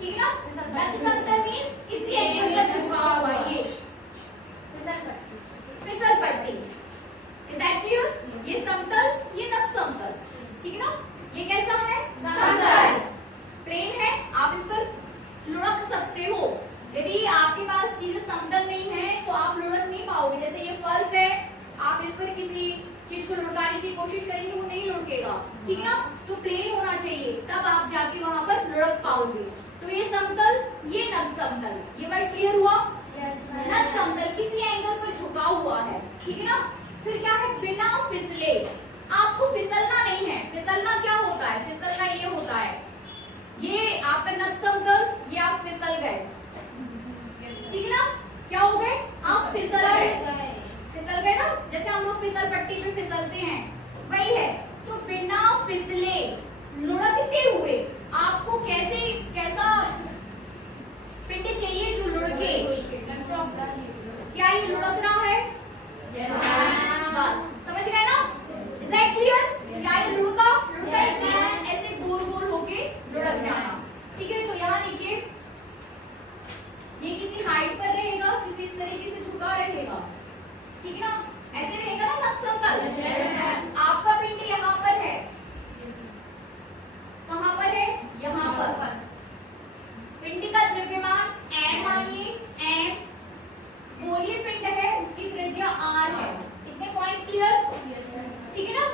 ठीक ना। नत समतल मींस किसी एंगल पर झुका हुआ, ये फिसल पट्टी। Is that clear? ये समतल, ये नत समतल, ठीक ना। ये कैसा है? समतल, प्लेन है, आप इस पर लुढ़क सकते हो। यदि आपके पास चीज समतल नहीं है तो आप लुढ़क नहीं पाओगे। जैसे ये फर्श है, आप इस पर किसी चीज को लुढ़काने की कोशिश करेंगे, वो नहीं लुढ़केगा, ठीक है ना। तो प्लेन होना चाहिए, तब आप जाके वहां पर लुढ़क पाओगे। तो ये समतल, ये नत समतल, ये वर्ड क्लियर हुआ? नत समतल किसी एंगल पर झुका हुआ है, ठीक है ना। फिर क्या है? बिना फिसले, आपको फिसलना नहीं है। फिसलना क्या होता है? फिसलना ये होता है, ये आपका नत समतल, ये आप फिसल गए, ठीक है ना। क्या हो गए? आप फिसल गए, फिसल गए ना। जैसे हम लोग फिसल पट्टी पे फिसलते हैं, वही है। तो बिना फिसले, लुढ़कते हुए, आपको कैसा पिंड चाहिए जो लुढ़के? क्या ये लुढ़क रहा है? बस समझ गए ना? Is that clear? क्या ये लुढ़का? ऐसे गोल गोल होके लुढ़क जाना, ठीक है। तो यहाँ देखिए, ये किसी हाइट पर रहेगा, किसी इस तरीके से झुका रहेगा, ठीक है ना। ऐसे रहेगा ना नत समतल। आपका पिंड यहाँ पर है, कहाँ पर है? यहाँ पर। पिंड का द्रव्यमान m मानिए, m गोलीय पिंड है, उसकी त्रिज्या r है। इतने पॉइंट क्लियर? ठीक है ना।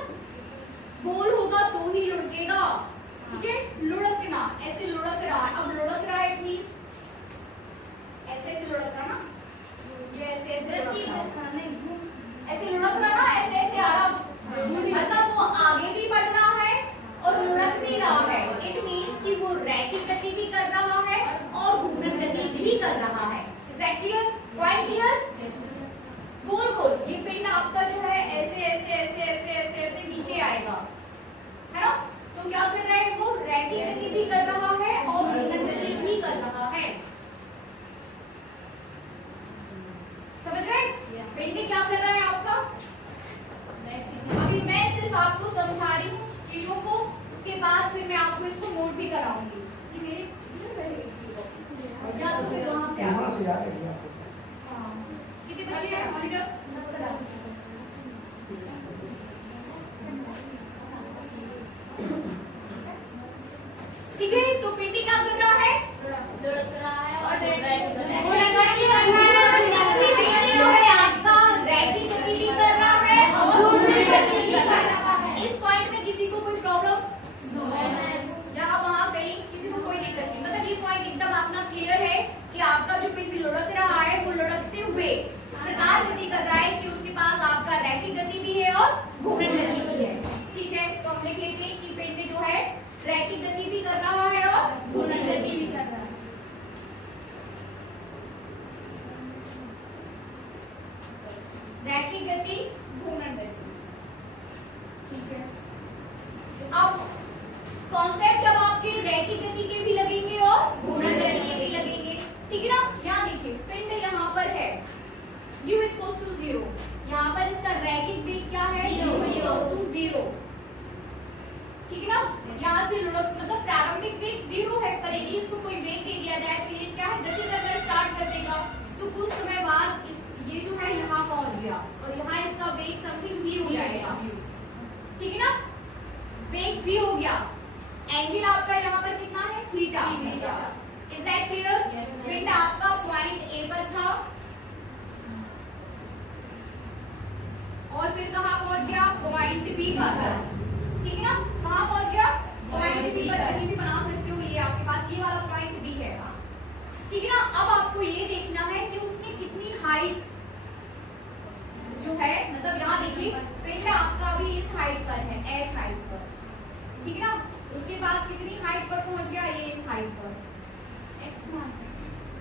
गोल होगा तो ही लुढ़केगा, ठीक है। लुढ़कना, ऐसे लुढ़क रहा है, अब लुढ़क रहा है, इट मींस ऐसे ऐसे लुढ़क रहा ना, ये ऐसे ऐसे ऐसे लुढ़क रहा ना, ऐसे ऐसे आ रहा, मतलब वो आगे भी बढ़ रहा है और लुढ़क भी रहा है। इट मींस कि वो रैखिक गति भी कर रहा है और घूर्णन गति भी कर रहा है। Is that clear? Point clear? गोल गोल ये पिंड आपका जो है ऐसे ऐसे ऐसे ऐसे ऐसे ऐसे नीचे आएगा, है ना। तो क्या कर रहा है? वो रैखिक गति भी कर रहा है और घूर्णन गति भी कर रहा है। समझ रहे? पिंड क्या कर रहा है आपका? अभी मैं सिर्फ आपको समझा रही हूँ चीजों को, उसके बाद फिर मैं आपको इसको नोट भी कराऊंगी। ये मेरे या तो फिर वहां से आ गया। हाँ, कितने बच्चे हैं मॉनिटर? ठीक है। तो पिंडी क्या कर रहा है? लुढ़क रहा है और इस पॉइंट में किसी को कोई प्रॉब्लम? यहाँ वहाँ कहीं किसी को कोई दिक्कत नहीं। मतलब ये पॉइंट एकदम अपना क्लियर है कि आपका जो पिंड लुढ़क रहा है वो लुढ़कते हुए प्रकार गति कर रहा है कि उसके पास आपका रैखिक गति भी है और घूर्णन गति भी है, ठीक है। तो हम लिख लेते हैं कि पिंड जो है रैखिक गति भी कर रहा है और घूर्णन गति भी कर रहा है। रैखिक गति, घूर्णन गति, ठीक है। अब कॉन्सेप्ट अब आपके रैखिक गति के भी लगेंगे और घूर्णन गति के भी लगेंगे, ठीक है ना। यहाँ देखिए, पिंड यहाँ पर है, u इक्वल्स टू 0, यहाँ पर इसका रैखिक वेग क्या है? 0, ठीक है ना। यहाँ से लुढ़क मतलब प्रारंभिक वेग 0 है, पर यदि इसको कोई वेग दे दिया जाए तो ये क्या है? गति करना स्टार्ट कर देगा। तो कुछ समय बाद ये जो है यहाँ पहुंच गया और यहाँ इसका वेग समथिंग v हो जाएगा, ठीक है ना। वेग v हो गया, एंगल आपका यहाँ पर कितना है? थीटा। Is that clear? पिंड आपका पॉइंट A पर था और फिर कहाँ पहुंच गया? पॉइंट B पर, ठीक है ना। कहाँ पहुंच गया? पॉइंट B पर। कहीं भी बना सकते हो, ये आपके पास ये वाला पॉइंट B है, ठीक है ना। अब आपको ये देखना है कि उसने कितनी हाइट जो है, मतलब यहाँ देखिए पिंड आपका अभी इस हाइट पर है, h हाइट पर, ठीक है ना। उसके बाद कितनी हाइट पर पहुंच गया? ये इस हाइट पर।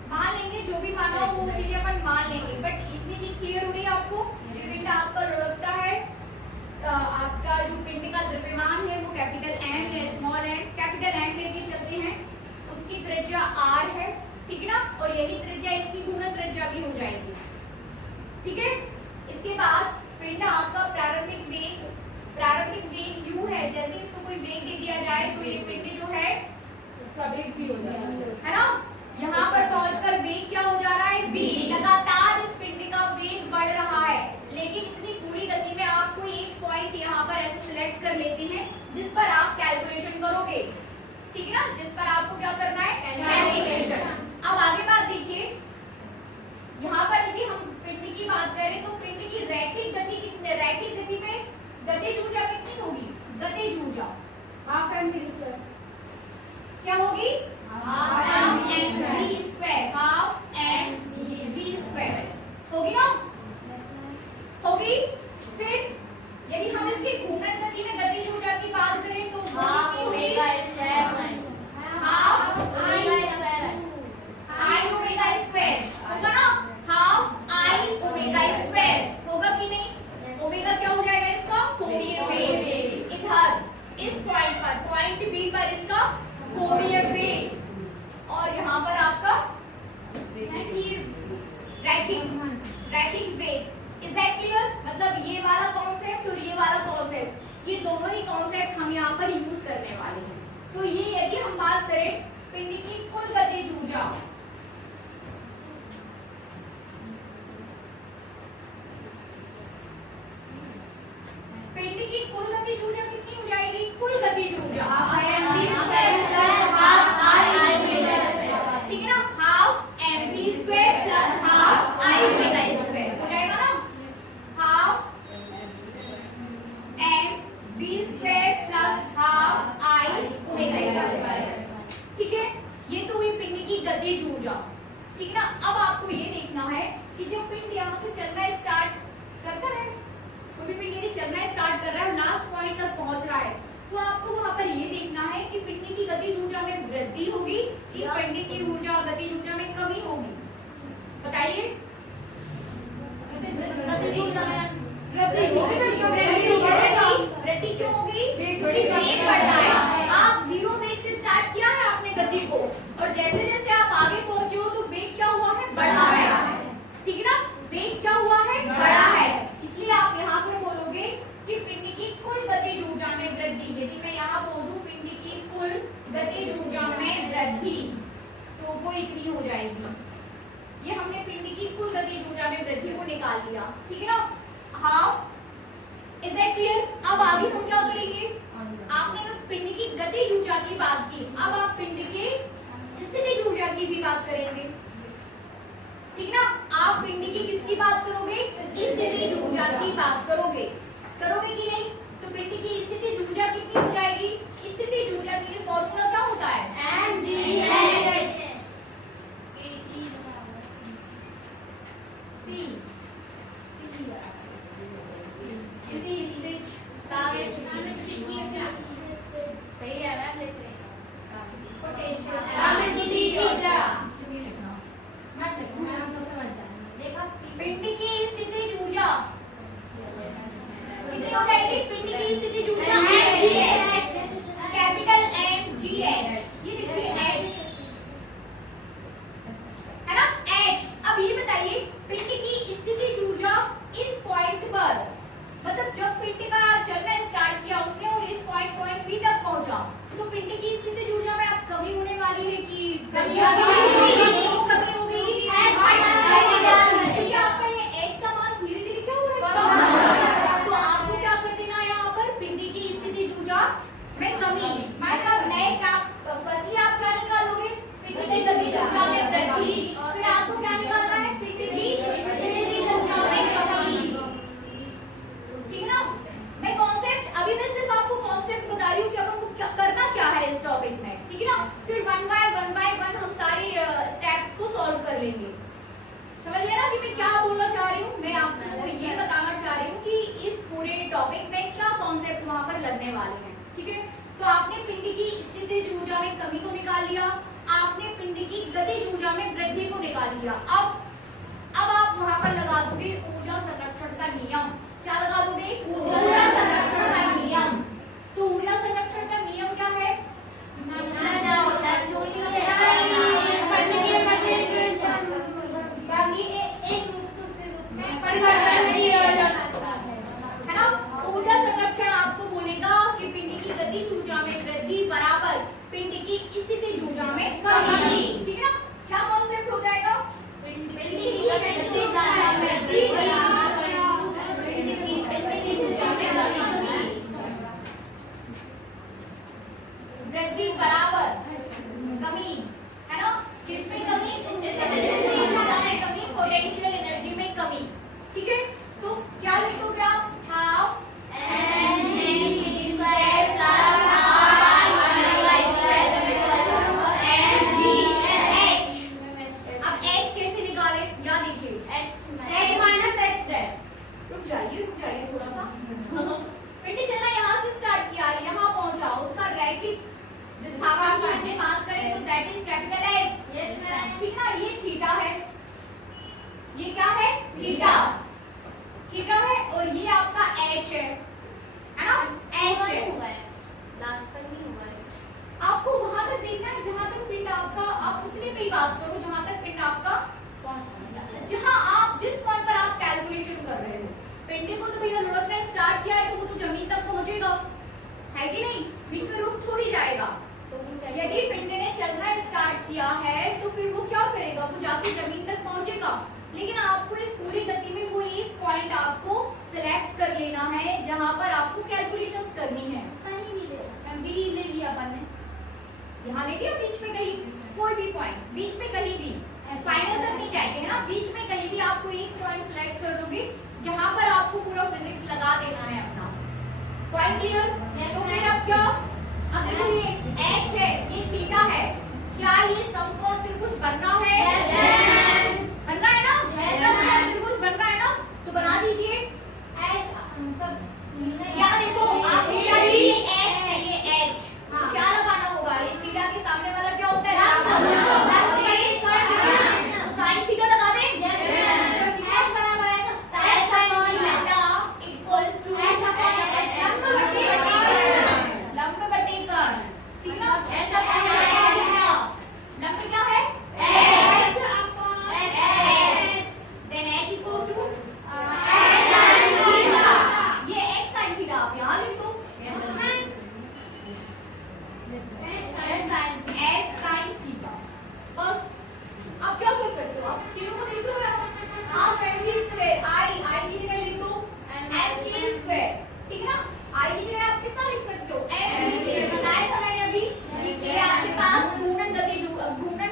मान लेंगे, जो भी माना हो वो चीजें अपन मान लेंगे, बट इतनी चीज क्लियर हो रही है आपको? ये पिंड आपका लुढ़कता है, आपका जो पिंड का द्रव्यमान है वो कैपिटल M या स्मॉल m, कैपिटल M लेके चलते हैं, उसकी त्रिज्या r है, ठीक है ना। और यही त्रिज्या इसकी घूर्णन त्रिज्या भी हो जाएगी, ठीक है। इसके बाद पिंड आपका प्रारंभिक वेग u है, जैसे इसको कोई वेग दे दिया जाए तो ये पिंड जो है उसका वेग भी हो जाएगा, है ना। ठीक है ना, जिस पर आपको क्या करना है, कैलकुलेशन। अब आगे बात देखिए, यहाँ पर यदि हम पिंड की बात करें तो पिंड की रैखिक गति कितने, रैखिक गति में गतिज ऊर्जा कितनी होगी, गतिज ऊर्जा हाफ mv स्क्वायर क्या होगी, half mv square, half mv square होगी ना, होगी। फिर यदि हम इसकी घूर्णन गति में गतिज ऊर्जा की बात करें तो half omega square, half I omega square होगा ना, हाफ आई ओमेगा स्क्वायर होगा कि नहीं, ओमेगा क्या हो जाएगा इसका, कोणीय वेग, इधर इस पॉइंट पर, पॉइंट बी पर इसका कोणीय वेग, और यहाँ पर आपका रैखिक वेग। इज दैट क्लियर, मतलब ये वाला कॉन्सेप्ट और ये वाला कॉन्सेप्ट, ये दोनों ही कॉन्सेप्ट हम यहाँ पर यूज करने वाले हैं। तो ये यदि हम बात करें पिंड की कुल गतिज ऊर्जा, पिंड की कुल गतिज ऊर्जा कितनी हो जाएगी, कुल गतिज ऊर्जा ठीक है ना, half mv square plus half आई ओमेगा स्क्वायर हो जाएगा ना, half mv square plus half आई ओमेगा स्क्वायर। ठीक है, ये तो हुई पिंड की गतिज ऊर्जा। ठीक है ना, अब आपको ये देखना है कि जब पिंड यहाँ से चलना स्टार्ट करता है, कोई भी पिंड यदि चलना स्टार्ट कर रहा है, लास्ट पॉइंट तक पहुंच रहा है, तो आपको वहां पर ये देखना है कि पिंड की गतिज ऊर्जा में वृद्धि होगी या पिंड की ऊर्जा गतिज ऊर्जा में कमी होगी, बताइए। वृद्धि क्यों होगी, वेग बढ़ रहा है, आप जीरो वेग से स्टार्ट किया है आपने गति को, और जैसे जैसे आप आगे पहुंचे हो तो वेग क्या हुआ है, बढ़ा है। ठीक है ना, वेग क्या हुआ है, बढ़ा है। इसलिए आप यहाँ पे बोलोगे कि पिंड की कुल गतिज ऊर्जा में वृद्धि, यदि मैं यहाँ बोल दूं पिंड की कुल गतिज ऊर्जा में वृद्धि, तो वो इतनी हो जाएगी। ये हमने पिंड की कुल गतिज ऊर्जा में वृद्धि को निकाल लिया, ठीक है ना, हाफ। इज दैट क्लियर, अब आगे हम क्या करेंगे, आपने तो पिंड की गतिज ऊर्जा की बात की, अब आप पिंड के स्थितिज ऊर्जा की भी बात करेंगे। ठीक ना, आप पिंड की किसकी बात करोगे, स्थितिज ऊर्जा की बात करोगे, करोगे कि नहीं। तो पिंड की स्थितिज ऊर्जा कितनी हो जाएगी, स्थितिज ऊर्जा के लिए फॉर्मूला क्या होता है, mgh। पिंड की स्थितिज ऊर्जा कितनी हो जाएगी, पिंड की स्थितिज ऊर्जा mgh, कैपिटल mgh, ये देखिए h है ना, h। अब ये बताइए पिंड की स्थितिज ऊर्जा इस पॉइंट पर, मतलब जब पिंड का चलना स्टार्ट किया उसने और इस पॉइंट बी तक पहुंचा, तो पिंड की स्थितिज ऊर्जा में अब कमी होने वाली है कि कमी होगी, क्योंकि आपका ये h का मान धीरे धीरे क्या हो रहा है, तो आपको क्या कर देना है, यहाँ पर पिंड की स्थितिज ऊर्जा में कमी, मतलब नेक्स्ट आप फर्स्टली आप क्या निकालोगे, पिंड की गतिज ऊर्जा में वृद्धि, फिर आपको क्या निकालना है, पिंड की स्थितिज ऊर्जा में कमी। ठीक है ना, मैं कॉन्सेप्ट अभी मैं सिर्फ आपको कॉन्सेप्ट बता रही हूँ कि अपन को क्या करना क्या है इस टॉपिक में। ठीक है ना, फिर वन बाय वन हम सारे स्टेप्स को सॉल्व कर लेंगे। समझ गए ना कि मैं क्या बोलना चाह रही हूँ, मैं आपको ये बताना चाह रही हूँ कि इस पूरे टॉपिक में क्या कॉन्सेप्ट वहां पर लगने वाले हैं। ठीक है, तो आपने पिंड की स्थितिज ऊर्जा में कमी को निकाल लिया, आपने पिंड की गतिज ऊर्जा में वृद्धि को निकाल लिया। अब आप वहां पर लगा दोगे ऊर्जा संरक्षण का नियम। क्या लगा दोगे, ऊर्जा संरक्षण का नियम। तो ऊर्जा संरक्षण का नियम क्या है, बाकी एक परिवर्तन किया जा सकता है ना। ऊर्जा संरक्षण आपको बोलेगा कि पिंड की गतिज ऊर्जा में वृद्धि बराबर पिंड की स्थितिज ऊर्जा में कमी। ठीक है ना, क्या कॉन्सेप्ट हो जाएगा, पिंड की गतिज ऊर्जा में वृद्धि बराबर पिंड की स्थितिज ऊर्जा में की बात करूं जहां तक पिंड आपका जहां आप जिस पॉइंट पर आप कैलकुलेशन कर रहे हो, पिंडे को तो भैया लुढ़कना स्टार्ट किया है तो वो तो जमीन तक पहुंचेगा, है कि नहीं? बीच में रुक थोड़ी जाएगा। यदि पिंडे ने चलना स्टार्ट किया है तो फिर वो क्या करेगा, वो जाके जमीन तक पहुंचेगा। लेकिन आपको इस पूरी गति में वो एक पॉइंट आपको सिलेक्ट कर लेना है जहां पर आपको कैलकुलेशंस करनी है। बी ले लिया अपन ने, यहाँ ले लिया, बीच में कहीं कोई भी पॉइंट, बीच में कहीं भी, फाइनल तक नहीं जाएंगे है ना, बीच में कहीं भी आपको एक पॉइंट सिलेक्ट कर लोगे जहां पर आपको पूरा फिजिक्स लगा देना है अपना। Point clear? तो फिर अब क्या, अब देखो ये h है, ये थीटा है, क्या ये समकोण त्रिभुज बनना है? बनना है ना? समकोण त्रिभुज बनना है ना? तो बना दीजिए। क्या देखो आपको क्या चाहिए, h है, ये h, क्या लगाना होगा, ये थीटा के सामने वाला क्या होता है, साइन थीटा लगा दें। लंब बटे कर्ण, ठीक ना? लंब क्या है, then h equals to ये x sin थीटा आप यहाँ लिख दो, s sin थीटा। बस आप क्या कर सकते हो, आप चीजों को देख लो यार। हाफ एम वी स्क्वायर आई की जगह लिख दो एम के स्क्वायर, ठीक है ना? आई की जगह आप कितना लिख सकते हो, एम के स्क्वायर। बताया था मैंने अभी कि ये आपके पास घूर्णन गति जो घूर्णन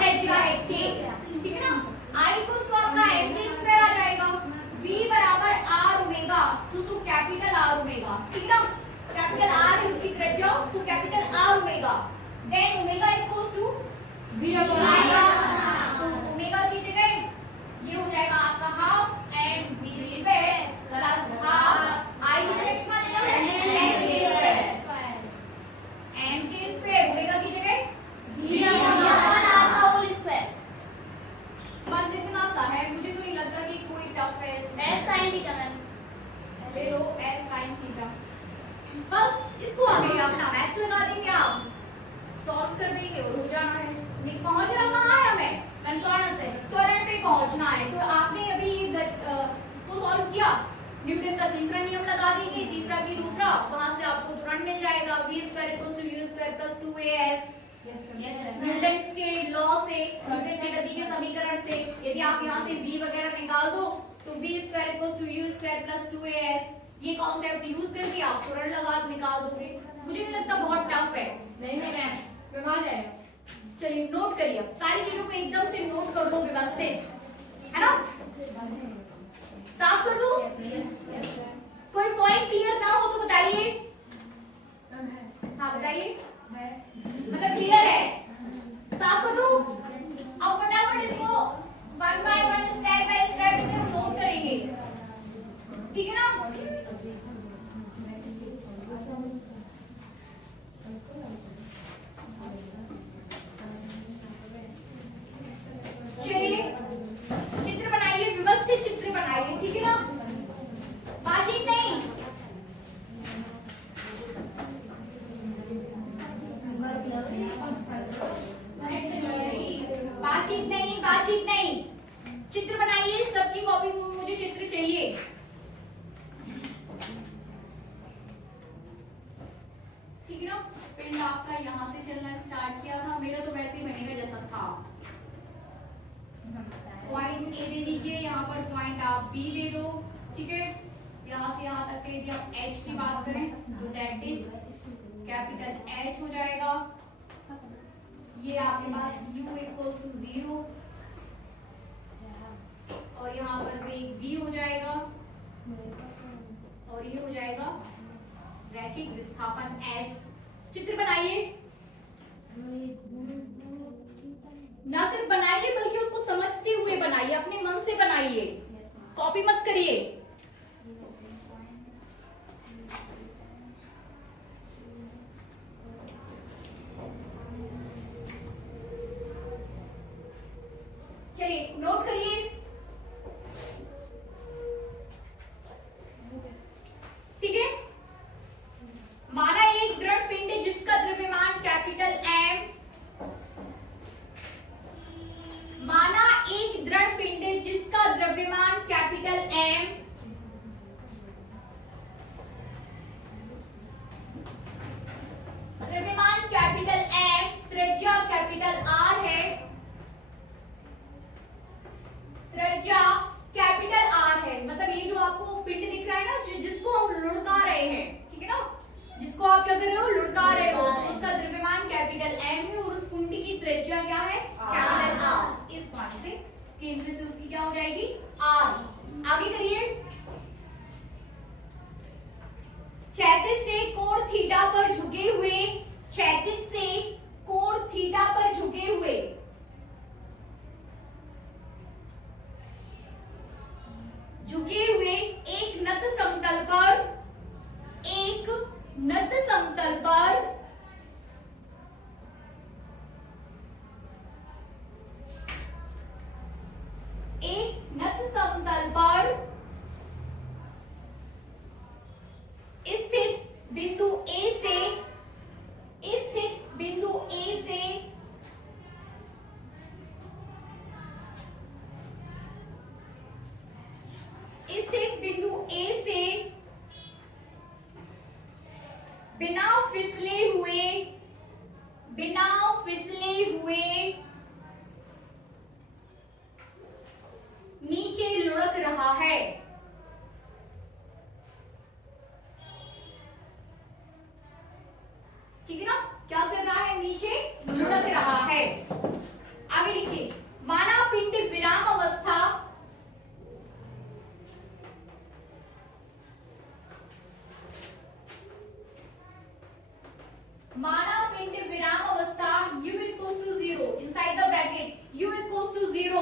त्रिज्या है के, ठीक है ना? आई को तो आपका एम के स्क्वायर आ जाएगा, v बराबर आर ओमेगा, तो कैपिटल आर ओमेगा, ठीक है ना? कैपिटल आर है उसकी त्रिज्या, तो capital r omega, then omega equals to v upon r. तो ओमेगा की जगह ये हो जाएगा आपका half and v square plus half I की जगह कितना लेना है, m के स्क्वायर, ओमेगा की जगह v upon r whole square. बस इतना सा है, मुझे तो नहीं लगता कि कोई टफ है इसमें। s sin थीटा ले लो, s sin थीटा, बस इसको आगे अपना मैथ लगा देंगे, आप सॉल्व कर देंगे और हो जाना है। नहीं पहुंचना कहाँ है हमें, त्वरण पे पहुंचना है। तो आपने अभी इसको सॉल्व किया, न्यूटन का तीसरा नियम लगा देंगे, तीसरा की दूसरा, वहां से आपको त्वरण मिल जाएगा, v square equals to u square plus 2as। Newton के लॉ से, न्यूटन की गति के समीकरण से यदि आप यहाँ से v वगैरह निकाल दो तो v square equals to u square plus 2as, ये कॉन्सेप्ट यूज करके आप त्वरण लगा निकाल दोगे। मुझे नहीं लगता बहुत टफ है। नहीं मैम आ जाएगा। चलिए नोट करिए, सारी चीजों को एकदम से नोट कर लो व्यवस्थित, है ना? साफ कर दो, कोई पॉइंट क्लियर ना हो तो बताइए। हाँ बताइए, मतलब क्लियर है, साफ कर दो। अब फटाफट इसको one by one step by step इसे हम नोट करेंगे, ठीक है ना? चलिए चित्र बनाइए, व्यवस्थित चित्र बनाइए, ठीक है ना? बातचीत नहीं, बातचीत नहीं, चित्र बनाइए। सबकी कॉपी में मुझे चित्र चाहिए। ठीक है ना? पिंड आपका यहाँ से चलना स्टार्ट किया था, मेरा तो वैसे ही बनेगा जैसा था। पॉइंट ए दे दीजिए, यहाँ पर पॉइंट आप बी दे दो, ठीक है? यहाँ से यहाँ तक यदि आप एच की बात करें तो दैट इज कैपिटल एच हो जाएगा। ये आपके पास u इक्वल्स टू 0 और यहाँ पर वेग v हो जाएगा और ये हो जाएगा रैखिक विस्थापन s। चित्र बनाइए, ना सिर्फ बनाइए बल्कि उसको समझते हुए बनाइए, अपने मन से बनाइए, कॉपी मत करिए। चलिए नोट करिए, ठीक है? माना एक दृढ़ पिंड जिसका द्रव्यमान कैपिटल M आगे से, केंद्र से उसकी क्या हो जाएगी आर। आगे करिए, क्षैतिज से कोण थीटा पर झुके हुए, क्षैतिज से कोण थीटा पर झुके हुए एक नत समतल पर, एक नत समतल पर स्थित बिंदु ए से, स्थित बिंदु ए से स्थित बिंदु ए से बिना फिसले हुए, बिना फिसले हुए नीचे लुढ़क रहा है। ठीक है ना, क्या कर रहा है, नीचे लुढ़क रहा है। आगे लिखिए, माना पिंड विराम अवस्था, माना पिंड विराम अवस्था u equals to 0 inside the bracket u equals to 0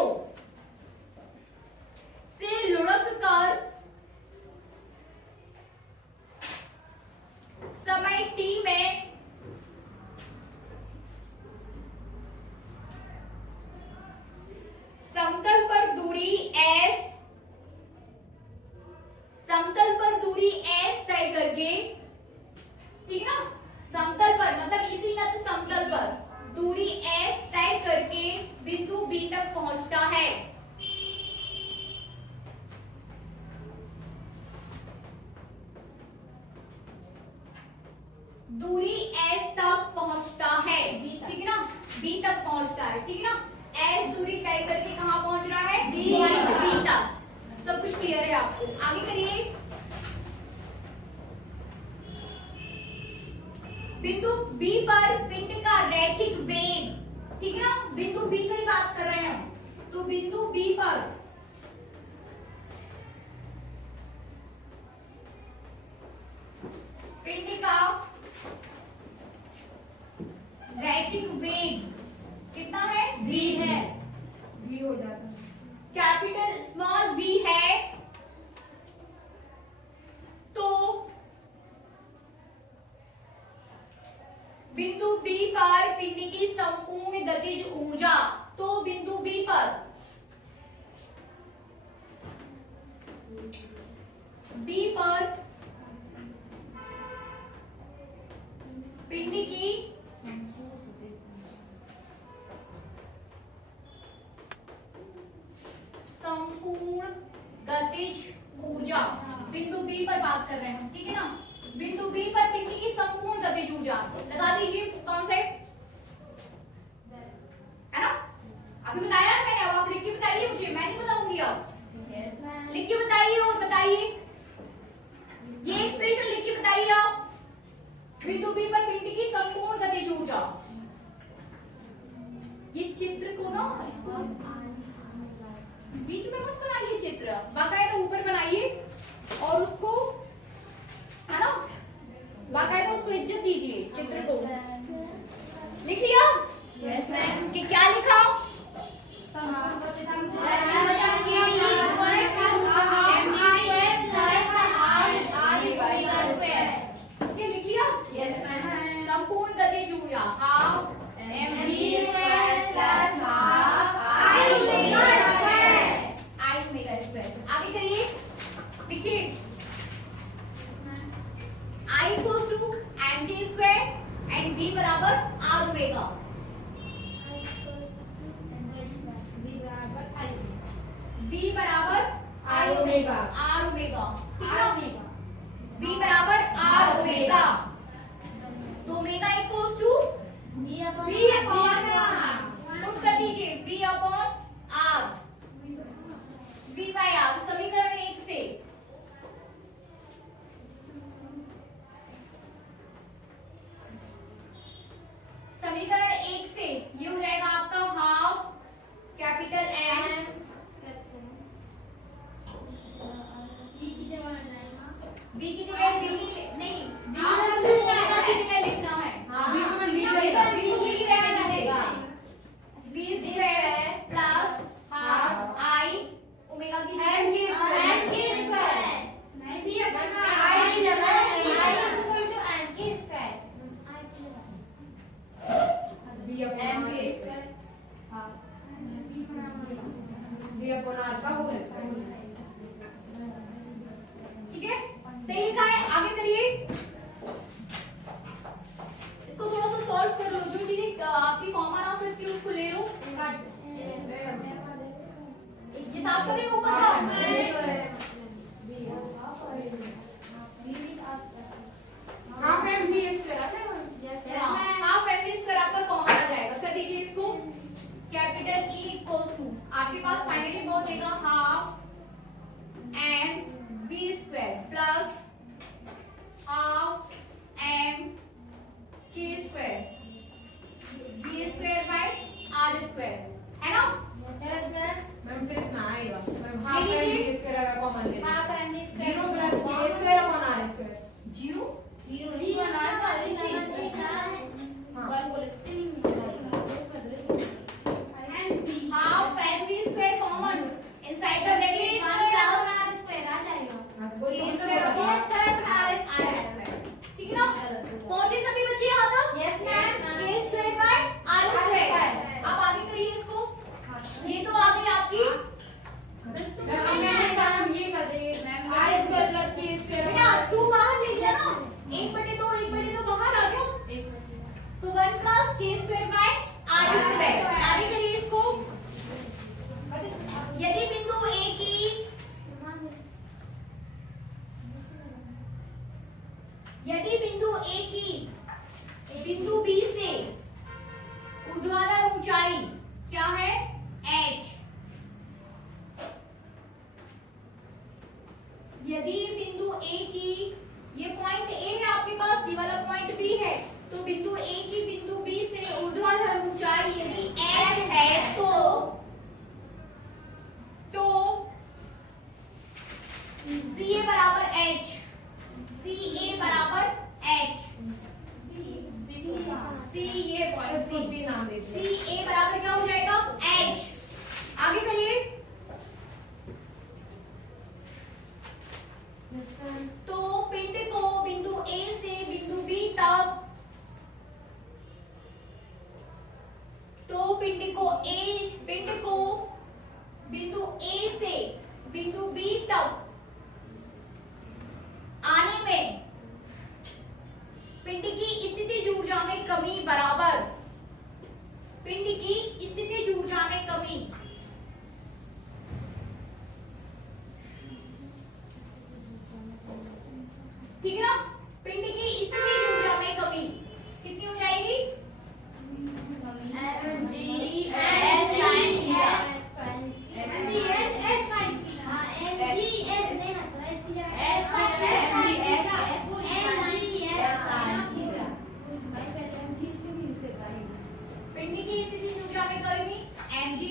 से लुढ़क कर समय t में समतल पर दूरी s, समतल पर दूरी s तय करके, ठीक है ना, समतल पर मतलब इसी नत समतल पर दूरी s तय करके बिंदु b तक पहुंचता है। दूरी s तक पहुंचता है, ठीक है ना, b तक पहुंचता है, ठीक है ना, s दूरी तय करके कहां पहुंच रहा है, b तक। सब कुछ क्लियर है आपको, आगे करिए। बिंदु B पर पिंड का रैखिक वेग, ठीक है ना, बिंदु B की बात कर रहे हैं, तो बिंदु B पर पिंड का रैखिक वेग कितना है, v है, v हो जाता है, कैपिटल स्मॉल v है, तो बिंदु B पर पिंड की संपूर्ण गतिज ऊर्जा, तो बिंदु B पर पिंड की संपूर्ण गतिज ऊर्जा, बिंदु B पर बात कर रहे हैं, ठीक है ना, बिंदु B पर पिंड की संपूर्ण गतिज ऊर्जा लगा दीजिए कॉन्सेप्ट, है ना, अभी बताया ना मैंने, अब आप लिख के बताइए मुझे, मैं नहीं बताऊंगी अब, लिख के बताइए और बताइए, ये एक्सप्रेशन लिख के बताइए आप, बिंदु B पर पिंड की संपूर्ण गतिज ऊर्जा, ये चित्र को ना, इसको बीच में मत बनाइए चित्र, बाकायदा ऊपर बनाइए और उसको, है ना, बाकायदा उसको इज्जत दीजिए चित्र को। लिख लिया? Yes ma'am. कि क्या लिखा? लिख लिया? Yes ma'am. संपूर्ण गतिज ऊर्जा half mv square plus half I omega square. आगे करिए, लिखिए I equals to mg square and v बराबर r ओमेगा। v बराबर r ओमेगा, r ओमेगा, ठीक है, v बराबर r ओमेगा, तो omega equals to v upon r, put कर दीजिए v upon r, v by r, समीकरण 1 से ये हो जाएगा आपका half capital V upon R का होल स्क्वायर। ठीक है, सही लिखा है। आगे करिए, इसको थोड़ा सा सॉल्व कर लो। जो चीजें आपकी कॉमन आ सकती है उसको ले लो। ये साफ कर रहे हो ऊपर का? हाफ एम वी स्क्वायर आता है। हाफ एम वी स्क्वायर आपका कॉमन आ जाएगा। कर दीजिए इसको। कैपिटल E इक्वल्स टू आपके पास फाइनली पहुंचेगा half M V square plus half M K square B square by R square, है ना? मैम फिर इतना आएगा। Ma'am half M V square का कॉमन ले। Half M V 0 plus K square upon R square. Zero half M V square common inside the bracket ठीक है ना? पहुंचे सभी बच्चे यहाँ तक? Yes, ma'am. के स्क्वायर बाय आर स्क्वायर। आप आगे करिए इसको। ये तो आ गई आपकी मैम ये कर दे ma'am are square plus K square. बेटा 2 बाहर ले लिया ना, 1/2 बाहर आ गया, तो 1 plus K square by R square. आगे करिए इसको। यदि बिंदु A की बिंदु B से ऊर्ध्वाधर ऊंचाई क्या है? h। यदि बिंदु A की, ये पॉइंट A है आपके पास, ये वाला पॉइंट B है, तो बिंदु A की बिंदु B से ऊर्ध्वाधर ऊंचाई यदि h है तो CA बराबर h, CA बराबर h, C ये पॉइंट इसको C नाम दे दीजिए। CA बराबर क्या हो जाएगा? h। आगे करिए। तो पिंड को बिंदु A से बिंदु B तक, बिंदु A से बिंदु B तक आने में पिंड की स्थितिज ऊर्जा में कमी बराबर पिंड की स्थितिज ऊर्जा में कमी। ठीक है ना? पिंड की स्थितिज ऊर्जा में कमी कितनी हो जाएगी? पिंड की स्थितिज ऊर्जा में कमी mgh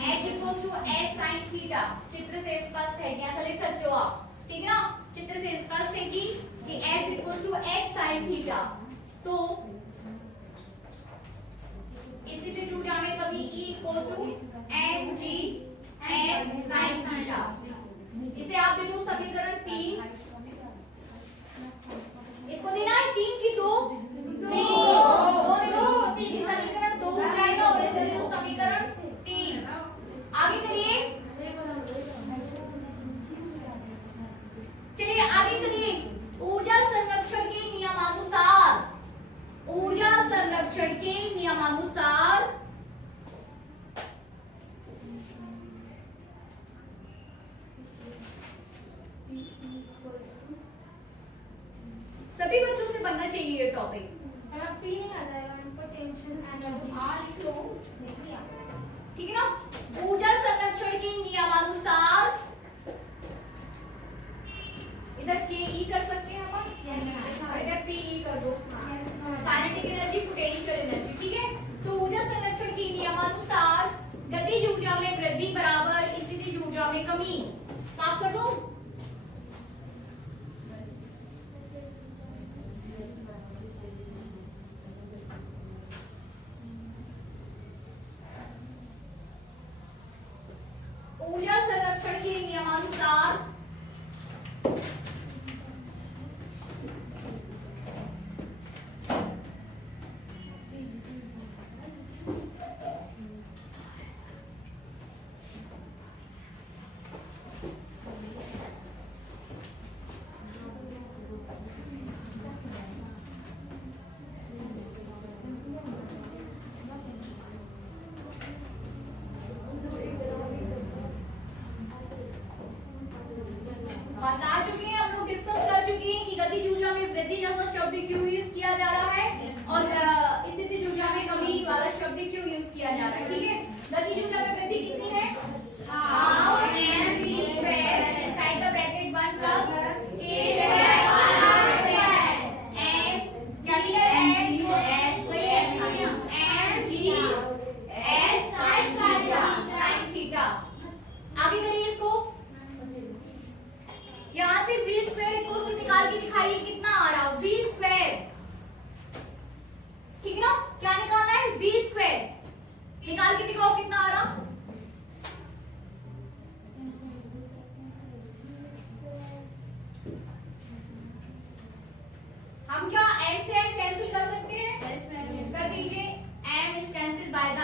h equal to s sin theta. चित्र से स्पष्ट है क्या? ऐसा लिख सकते हो आप, ठीक है ना? चित्र से स्पष्ट है कि s equal to h sin theta. तो स्थितिज ऊर्जा में कमी E equal to mg s sin theta. इसे आप दे दो समीकरण 3, इसको देना है 3 की 2 समीकरण 2 हो जाएगा और इसे दे दो समीकरण 3। आगे करिए, चलिए आगे करिए। ऊर्जा संरक्षण के नियमानुसार सभी बच्चों से बनना चाहिए ये टॉपिक। ठीक है ना? ऊर्जा संरक्षण के नियमानुसार इधर के ई कर सकते हैं अपन, इधर पी ई कर दो। काइनेटिक एनर्जी, पोटेंशियल एनर्जी, ठीक है? तो ऊर्जा संरक्षण के नियमानुसार गतिज ऊर्जा में वृद्धि बराबर स्थितिज ऊर्जा में कमी। साफ कर दो। ऊर्जा संरक्षण के नियमानुसार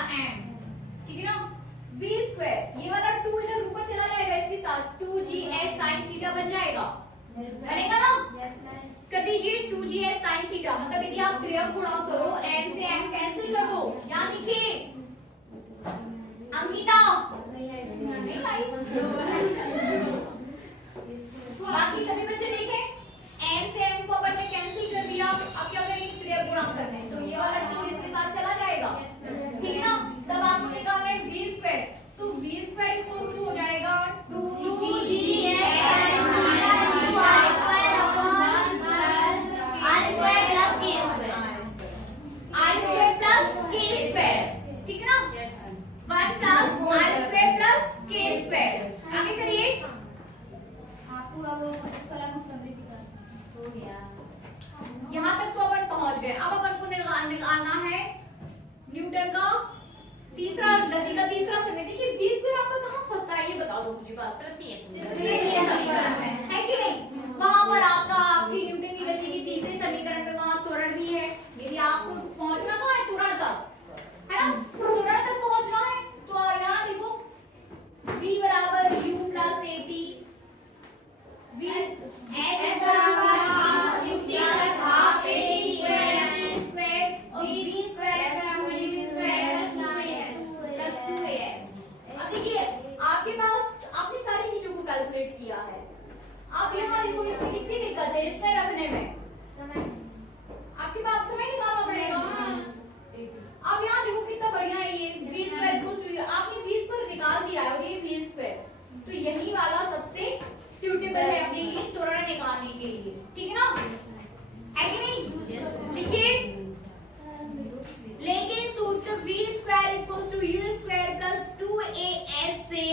m, ठीक है ना। v स्क्वायर, ये वाला 2 इधर ऊपर चला जाएगा इसके साथ, 2gs sin थीटा बन जाएगा, बनेगा ना। कर दीजिए 2gs sin थीटा, मतलब यदि आप क्रिया गुणा करो m से m कैंसिल कर दो, यहाँ लिखिए अंकिता, नहीं आई। बाकी सभी बच्चे देखें, m से m को अपन ने कैंसिल कर दिया, अब क्या करेंगे, क्रिया गुणा करना है, तो ये वाला 2 इसके साथ चला जाएगा, ठीक है ना। तब आपको निकालना है v स्क्वायर, तो v स्क्वायर इक्वल टू हो जाएगा ठीक है ना, 1 plus r square plus k square. आगे करिए, यहाँ तक तो अपन पहुंच गए। अब अपन को निकालना है न्यूटन का तीसरा गति का तीसरा समय। देखिए v स्क्वायर आपका कहाँ फंसता है, ये बता दो मुझे बस। तृतीय समीकरण में है कि नहीं, वहां पर आपका आपकी न्यूटन की गति की तीसरे समीकरण में वहां त्वरण भी है। यदि आपको पहुंचना तो है त्वरण तक, है ना, त्वरण तक पहुंचना है, तो यहाँ देखो v बराबर u plus at, v s बराबर u plus half at square और v स्क्वायर बराबर u स्क्वायर प्लस 2as। अब देखिए आपके पास आपने सारी चीजों को कैलकुलेट किया है। आप यहाँ देखो इसमें कितनी दिक्कत है इसमें रखने में, आपके पास समय निकालना पड़ेगा। अब यहाँ देखो कितना बढ़िया है ये v स्क्वायर प्लस 2, आपने v स्क्वायर निकाल दिया है और ये v स्क्वायर, तो यही वाला सबसे सूटेबल है अपने लिए त्वरण निकालने के लिए, ठीक है ना, है कि नहीं। लिखिए, लेकिन सूत्र v square equals to u square plus 2as से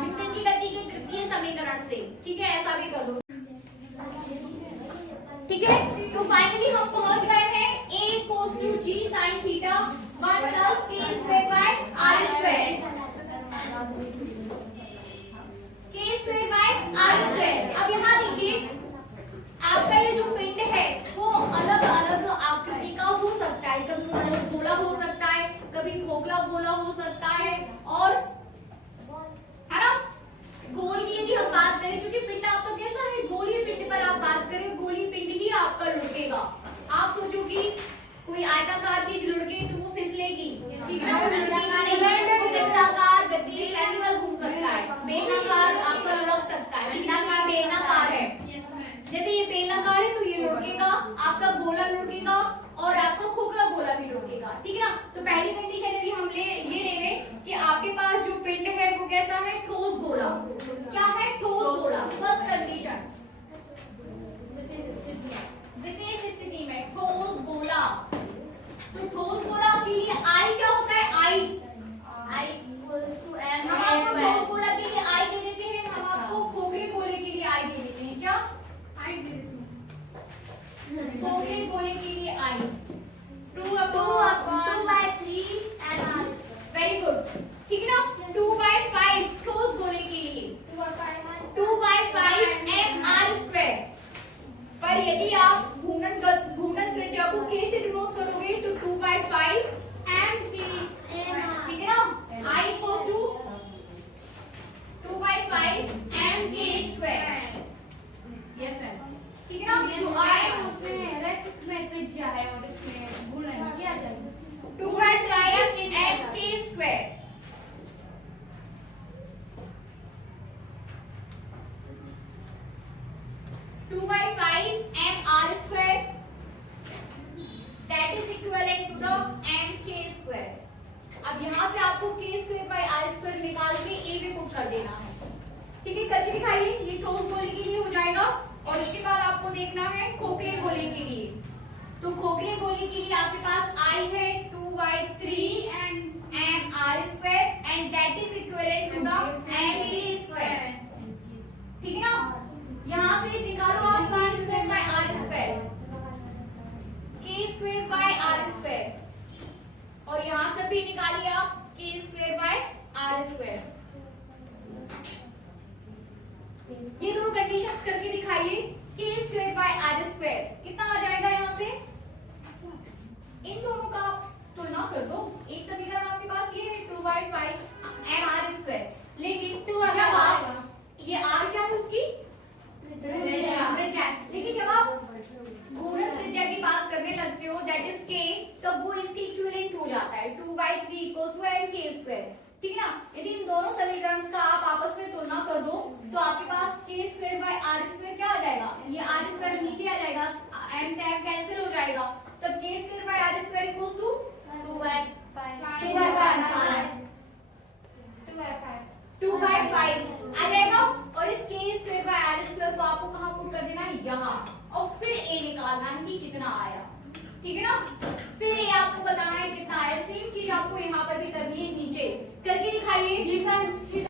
न्यूटन की गति के तृतीय समीकरण से, ठीक है, ऐसा भी कर दो, ठीक है। तो फाइनली हम पहुंच गए हैं a equals to g sin theta 1 plus k square by r square, k square by r square. अब यहाँ देखिए आपका ये जो पिंड है वो अलग अलग आकृति का हो सकता है, कभी गोला हो सकता है, कभी खोखला गोला हो सकता है, और है ना गोल की यदि हम बात करें, क्योंकि पिंड आपका कैसा है, गोली पिंड पर आप बात करें, गोली पिंड ही आपका लुढ़केगा। आप सोचो कि कोई आयताकार चीज लुढ़के तो वो फिसलेगी, ठीक है ना, वो लुढ़केगी नहीं, वो वृत्ताकार गति सिलेंड्रिकल घूम सकता है, बेलनाकार आपका लुढ़क सकता है, ठीक है, बेलनाकार है, जैसे ये बेलनाकार है तो ये लुढ़केगा, आपका गोला लुढ़केगा और आपका खोखला गोला भी लुढ़केगा, ठीक है ना। तो पहली कंडीशन यदि हम ये ले लें कि आपके पास जो पिंड है वो कैसा है, ठोस गोला, क्या है, ठोस गोला। फर्स्ट कंडीशन, विशेष स्थिति में ठोस गोला, तो ठोस गोला के लिए आई क्या होता है, आई हम आपको ठोस गोला के लिए आई दे देते हैं, हम आपको खोखले गोले के लिए आई दे देते हैं, क्या आई दे देते हैं, खोखले गोले के लिए आई 2/3 वेरी गुड, ठीक है ना। 2/5 ठोस गोले के लिए 2/5 mr²। पर यदि आप घूर्णन त्रिज्या को k से डिनोट करोगे तो 2/5 m k, ठीक है ना, I equal to 2/5 m k²। Yes ma'am, ठीक है ना। तो आए उसमें रेक्ट में त्रिज्या है और इसमें गुणन किया जाएगा 2/5 m k²। Two by five mr², that is equivalent to the mk²। अब यहाँ से आपको k² by r² निकाल के a में पुट कर देना है, ठीक है, करके दिखाइए। ये ठोस गोले के लिए हो जाएगा और इसके बाद आपको देखना है खोखले गोले के लिए। तो खोखले गोले के लिए आपके पास I है 2/3 mr² and that is equivalent to the mk², ठीक है ना। यहाँ से निकालो आप k² by r², k² by r², और यहाँ से भी निकालिए आप k² by r²। ये दोनों कंडीशंस करके दिखाइए। k² by r² कितना आ जाएगा यहाँ से सकते हो दैट इज k, तब वो इसके इक्विवेलेंट हो जाता है 2/3 इक्वल्स टू k², ठीक है ना। यदि इन दोनों समीकरण का आप आपस में तुलना कर दो तो आपके पास k²/r² क्या आ जाएगा, ये r² नीचे आ जाएगा, m से m कैंसिल हो जाएगा, तब k²/r² इक्वल्स टू 2/5 आ जाएगा। और इस k²/r² को आपको कहाँ पुट कर देना है, यहाँ, और फिर a निकालना है कि कितना आया, ठीक है ना। फिर ये आपको बताना है कितना आया, सेम चीज आपको यहाँ पर भी करनी है, नीचे करके दिखाइए। जी सर।